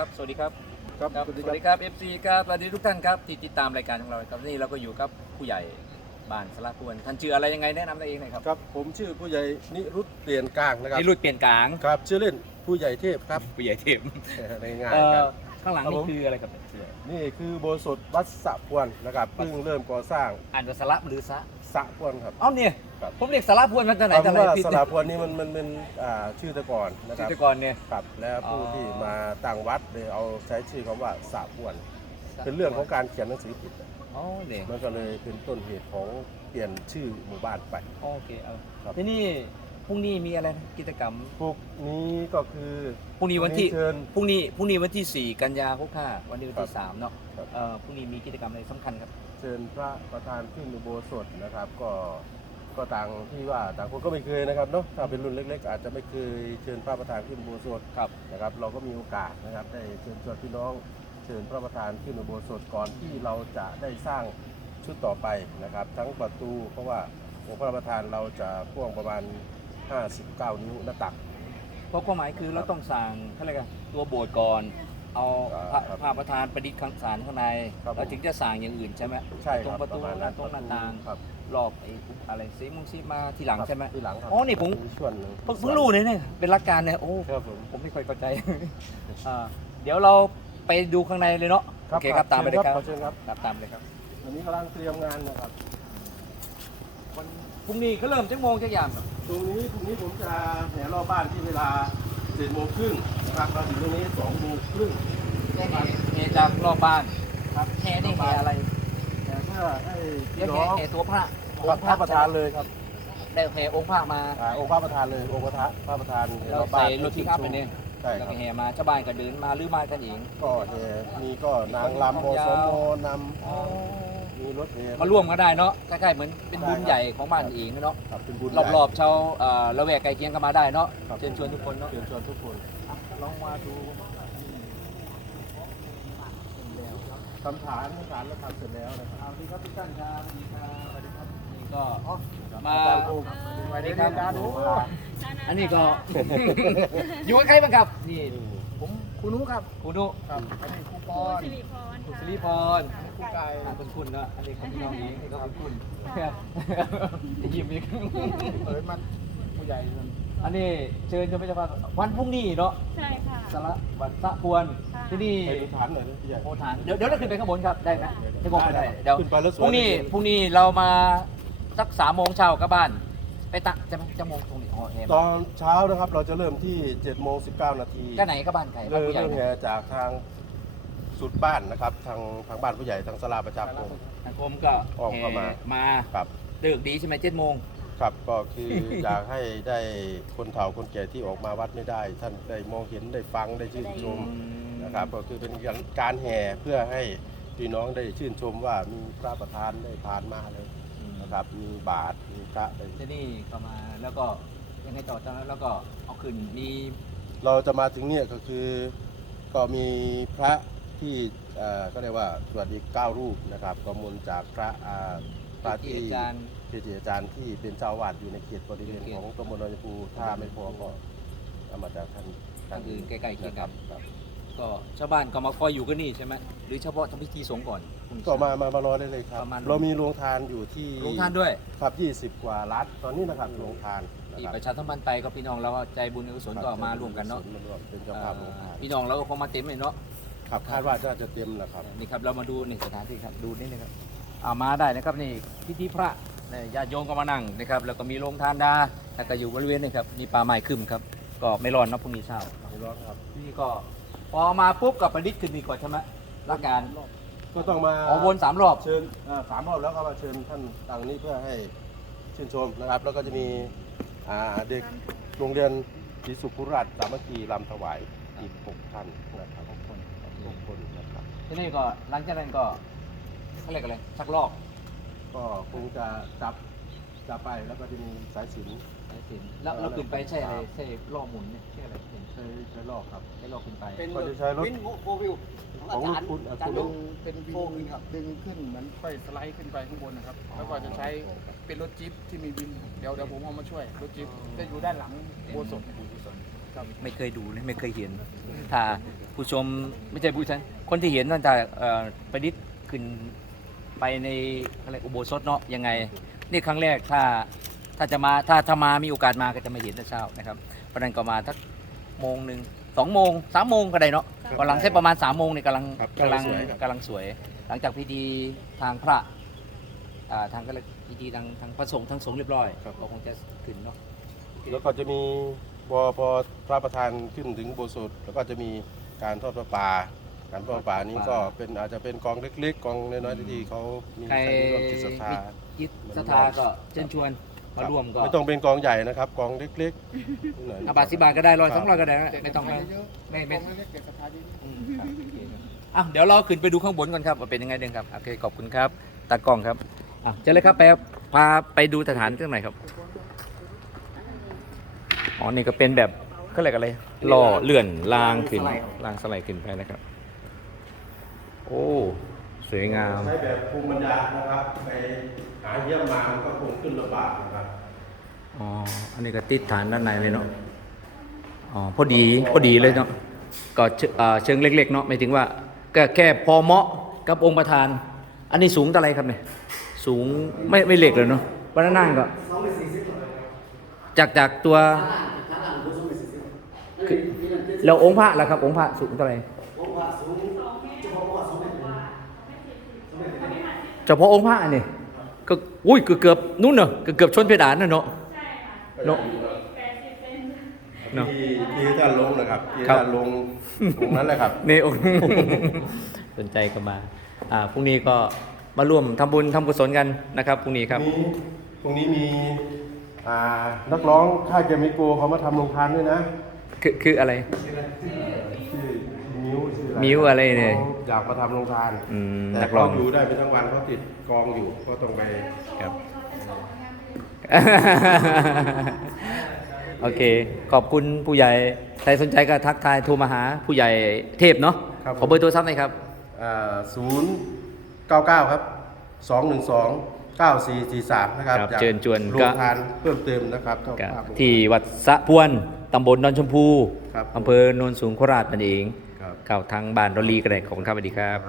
ครับ สวัสดีครับ ครับครับสวัสดีสครัวับสดีครับ FC ครับสวัสดีทุกท่านครับที่ติดตามรายการของเราครับนี่เราก็อยู่กับผู้ใหญ่บ้านสระพวนท่านชื่ออะไรยังไงแนะนำตัวเองหน่อยครับครับ ผมชื่อผู้ใหญ่นิรุตเปลี่ยนกลางนะครับนิรุตเปลี่ยนกลางครับชื่อเล่นผู้ใหญ่เทพครับผู้ใหญ่เทมในงานเอ่คอรับข้างหลังครับนี่ผมคืออะไรครับชื่อนี่คือโบสถ์วัดสะพวนนะครับเพิ่งเริ่มก่อสร้างอ่านว่าสระหรือสะ สะพวนครับ เอ้าเนี่ยครับ ผมเรียกสระพวนมาจากไหนคำแต่ไรว่าผิดสระพวนนี่มันมันเป็นอ่าชื่อแต่ก่อนนะคชื่รัอบตะกอนเนี่ย ครับแล้วผู้อ๋อ ที่มาตั้งวัดเลยเอาใช้ชื่อคำว่าสะพวน เป็นเรื่องของการเขียนหนังสือผิดอ๋อเนี่ยมันก็เลยเป็นต้นเหตุของเปลี่ยนชื่อหมู่บ้านไป โอเคเอาครับ ทีนี่พรุ่งนี้มีอะไรนะกิจกรรมพวกนี้ก็คือพรุ่งนี้วันที่เชิญ พรุ่งนี้พรุ่งนี้วันที่ 4 กันยาหกห้าวันนี้วันครัที่บสามเนาะครับ เอ่อพรุ่งนี้มีกิจกรรมอะไรสำคัญครับเชิญพระประธานขึ้นอุโบสถนะครับ ก็ก็ต่างที่ว่าต่างคนก็ไม่เคยนะครับเนาะถ้าเป็นรุ่นเล็ก ๆ อาจจะไม่เคยเชิญพระประธานขึ้นอุโบสถครับนะครับ เราก็มีโอกาสนะครับได้เชิญชวนพี่น้องเชิญพระประธานขึ้นอุโบสถก่อนที่เราจะได้สร้างชุดต่อไปนะครับ ทั้งประตูเพราะว่าองค์พระประธานเราจะพ่วงประมาณ 59 นิ้วหน้าตัก เพราะความหมายคือเราต้องสั่งอะไรกันตัวโบสถ์ก่อน เอาพระครับพระประธานประดิษฐ์ข้างสารข้างในครับผม เราถึงจะสั่งอย่างอื่นใช่ไหมใช่ตครงรับประตูมาณหน้าตรงหน้าต่างครับรอบไอ้อะไรซีมุงซีมาทีหลังใช่ไหมที่หลังครับอ๋อนี่ผม ส่วนหนึ่งเพิ่งเพิ่งรู้เลยเนี่ยเป็นหลักการเนี่ยโอ้ครับผม ผมไม่ค่อยเข้าใจอ่าเดี๋ยวเราไปดูข้างในเลยเนาะโอเคครับตามไปเลยครับขอเชิญครับครับตามเลยครับวันนี้กำลังเตรียมงานนะครับ วันพรุ่งนี้ก็เริ่มจังโมงจังยามครับตรงนี้พรุ่งนี้ผมจะแห่รอบบ้านที่เวลา เจ็ดโมงครึ่งนะครับมาถึงตรงนี้สองโมงครึ่งแห่แห่จากรอบบ้านครับแห่นี่แห่อะไรแต่เพื่อให้เรียพี่กน้แห่องแห่ตัวพระกับพระประธานเลยครับได้แห่องค์พระมาอ่าองค์พระประธานเลยองค์พระพระประธานเราอบบ้าใส่นรถพิกอัพไปเนี่ยใช่แล้วครัก็บแห่มาชาวบ้านก็เดินมาหรือมากันเองก็แห่มีก็นางรำโมสมโมนำ มีรถแห่มาร่วมก็ได้เนาะใกล้ๆเหมือนเป็นบุญใหญ่ของบ้านเองเนาะครับเป็นบุญรอบๆชาวเอ่อละแวกไกลเคียงก็มาได้เนาะครับเชิญชวนทุกคนเนาะเชิญชวนทุกคนลองมาดูคำถามคำถามเราทำเสร็จแล้วนะครับเอาดีครับทุกท่านครับสวัสดีครับสวัสดีครับนี่ก็มาอาจารย์โอ้สวัสดีครับอาจารย์โอ้อันนี้ก็อยู่กับใครบ้างครับนี่ผม คุณนุครับคุณนุครับอันนี้ครูปโออนสิริพรคุณค่ะสิริพรครูไก่ อ่าคุณคุณเนาะอันนี้ของพี่น้องเองนี่ก็คุณคุณยิ้มอีกเอ้ยมันผู้ใหญ่มันอันนี้เชิญชมพิจารณาวันพรุ่งนี้เนาะใช่ค่ะ สาระวัดสะพวนค่ะ ที่นี่ ไปดูฐานหน่อยนะพี่ใหญ่โพฐานเดี๋ยวเดี๋ยวเราขึ้นไปข้างบนครับได้ไหมไม่งงไปได้ได้เดี๋ยวขึ้นไปแล้วสวยพรุ่งนี้เลย พรุ่งนี้เรามาสักสามโมงเช้ากลับบ้าน ไปตักจะจะโมงตรงนี้อ๋อแฮมตอนเช้านะครับเราจะเริ่มที่7โมง19นาทีก็ไหนก็บ้านใครบ้านเริ่มผู้ใหญ่เริ่มนะแห่จากทางสุดบ้านนะครับ ทางทางบ้านผู้ใหญ่ทางสลาประชาคมทางกรมก็ออกเข้ามา แห่มาครับเลิกดีใช่ไหมเจ็ดโมง ครับก็คือ อยากให้ได้คนเฒ่าคนแก่ที่ออกมาวัดไม่ได้ ท่านได้มองเห็นได้ฟังได้ชื่นชมนะครับก็คือเป็นการแห่เพื่อให้พี่น้องได้ชื่นชมว่ามีพระประธานได้ผ่านมาเลย นะครับ มีบาทมีพระได้ที่นี่ก็มาแล้วก็ยังไงต่อจากนั้นแล้วก็เอาขึ้นมีเราจะมาถึงเนี่ยก็คือก็มีพระที่เอ่อก็เรียกว่าสวัสดีเก้ารูปนะครับก็มูลจากพระอ่าพระที่ที่อาจารย์ เกจิอาจารย์ที่เป็นเจ้าอาวาดอยู่ในเขตบริเวณของตำบลดอนยภูถ้าไม่พอก็เอามาจากท่านทางอื่นใกล้ๆเคียงคกัรันบครับ ก็ชาวบ้านก็มาคอยอยู่กันนี่ใช่ไหมหรือเฉพาะทำพิธีสงฆ์ก่อนพรุ่งนี้ก็มามามารอได้เลยครับ ประมาณ เรามีโรงทานอยู่ที่ลงทานด้วย ครับ 20 กว่าล้านตอนนี้นะครับโรงทานนะที่ครับประชาสัมพันธ์ไปก็พี่น้องเราก็ใจบุญอกุศลก็มารวมกันเนาะมารวมเป็นเจ้าภาพโรงทานพี่น้องเราก็คงมาเต็มเลยเนาะ ครับคาดว่าน่าจะเต็มนะครับ นี่ครับเรามาดูหนึ่งสถานที่ครับดูนี่นะครับเอามาได้นะครับนี่พิธีพระเนี่ยญาติโยมก็มานั่งนะครับแล้วก็มีโรงทานดาแล้วก็อยู่บริเวณนี่ครับนี่ป่าไม้ขึ้นครับก็ไม่ร้อนเนาะพรุ่งนี้เช้าไม่ร้อนครับนี่ก็ พอมาปุ๊บกับประดิษฐ์ขึ้นนี่ก่อนใช่ไหมละการก็ต้องมาอ๋อวนสามรอบ เชิญอ่าสามรอบแล้วก็มาเชิญท่านตังนี้เพื่อให้ชื่นชมนะครับ แล้วก็จะมีอ่าเด็กโรงเรียนศรีสุขุราชสามัคคีรำถวายอีกหกท่านนะครับหกคนหกคนนะครับ ที่นี่ก็หลังจากนั้นก็เขาเรียกอะไรชักลอก ก็คงจะจับจับไปแล้วก็จะมีสายสิญ สายสิญจนแล้วเราขึ้นไปใช่อะไรใช่ล่อหมุนเนี่ยใช่อะไรเห็นใช้ใช้ลอกครับใช่ล่อขึ้นไป เป็นก็จะใช้รถวินโฟวิวของของอาจารย์คุณอาจารย์คุณดึงเป็นโฟวินครับ ดึงขึ้นเหมือนค่อยสไลด์ขึ้นไปข้างบนนะครับ แล้วก็จะใช้เป็นรถจิ๊ปที่มีวิน เดี๋ยวเดี๋ยวผมเอามาช่วย รถจิ๊ปจะอยู่ด้านหลังโบสถ์บุญกุศลครับไม่เคยดูเลยไม่เคยเห็น ถ้าผู้ชมไม่ใช่ผู้ชมคนที่เห็นนั่นจะเอ่อไปนิดขึ้นไปในอะไรอุโบสถเนาะยังไง นี่ครั้งแรกถ้า ถ้าจะมาถ้าถ้ามามีโอกาสมาก็จะมาเห็นแต่เช้านะครับเพราะฉะนั้นก็มาทักโมงหนึ่งสองโมงสามโมงก็ได้เนาะกำลังใช้ประมาณสามโมงเนี่ยกำลังครับกำลังสวยครับ กำลังสวย หลังจากพิธีทางพระอ่าทางก็เลยพิธีทางทางพระสงฆ์ทางสงฆ์เรียบร้อยก็คงจะขึ้นเนาะแล้วก็จะมีพอพอพระประธานขึ้นถึงโบสถ์แล้วก็จะมีการทอดพระป่าการทอดพระป่านี้ก็เป็นอาจจะเป็นกองเล็กๆกองน้อยๆที่เขามีใครใครมีร่วมจิตศรัทธาจิตศรัทธาก็เชิญชวน มาร่วมก็ไม่ต้องเป็นกองใหญ่นะครับ กองเล็กๆนิดหน่อยอาบาทสิบาทก็ได้ร้อยครับสองร้อยก็ได้นะไม่ต้องเก็ไม่บเยอะไม่ไม่ไม่ไม่เก็บสภาเยอะอืมครับโอเคครับอะเดี๋ยวเราขึ้นไปดูข้างบนก่อนครับว่าเป็นยังไงเด้งครับโอเคขอบคุณครับตากล้องครับอะเจอเลยครับไปครับพาไปดูสถานที่ไหนครับอ๋อนี่ก็เป็นแบบก็เรียกอะไรล่อเลื่อนรางขึ้นรางสไลด์ขึ้นไปนะครับ โอ้สวยงาม ใช้แบบภูมิปัญญานะครับ ไป หาเยี่ยมมามันก็คงขึ้นลำบากนะครับอ๋อ อันนี้ก็ติดฐานด้านในเลยเนาะ อ๋อ พอดี พอดีเลยเนาะ ก็เชเอ่อเชิงเล็ก ๆ เนาะหมายถึงว่าก็แค่พอเหมาะกับองค์ประธาน อันนี้สูงเท่าไหรครับเนี่ย สูงไม่ไม่เหล็กเลยเนาะวันนั้นนั่งก็สองเป็นสี่สิบจากจากตัวข้างล่างคือสองเป็นสี่สิบคือแล้วองค์พระล่ะครับ องค์พระสูงเท่าไหรผมว่าสูงเฉพาะว่าสองเมตรเฉพาะองค์พระเนี่ย ก็อุ้ยเกือบเกือบนู่นเนาะเกือบเกือบชนเพดานน่ะเนาะเนอะเนอะ ที่ที่ท่านลงนะครับที่ครับท่านลงตรงนั้นแหละครับ นี่โอ้ สนใจก็มา อ่าพรุ่งนี้ก็มาร่วมทำบุญทำกุศลกันนะครับพรุ่งนี้ครับมีตรงนี้มีอ่านักร้องค่ายแกรมมิโกเขามาทำโรงทานด้วยนะคือคืออะไร ชื่อมิวชื่ออะไรมิวอะไรเนี่ย ขา อยากมาทำโรงทาน อืมแต่นักร้องเขาอยู่ได้เป็นทั้งวันเขาติดกองอยู่ก็ต้องไป ครับ โอเค ขอบคุณผู้ใหญ่ ใครสนใจก็ทักทายโทรมาหาผู้ใหญ่เทพเนาะขอเบอร์โทรศัพท์หน่อยครับ ศูนย์เก้าเก้าครับสองหนึ่งสองเก้าสี่สี่สามนะครับครับอยากเชิญชวนโรก็ งทานเพิ่มเติมนะครับเจ้าครับภาพ ที่วัดสะพวน ตำบลดอนชมพูครับ อำเภอโนนสูงโคราชนั่นเองครับ เข้าทางบ้านดอลลีก็ได้ขอบคุณครับสวัสดีครับ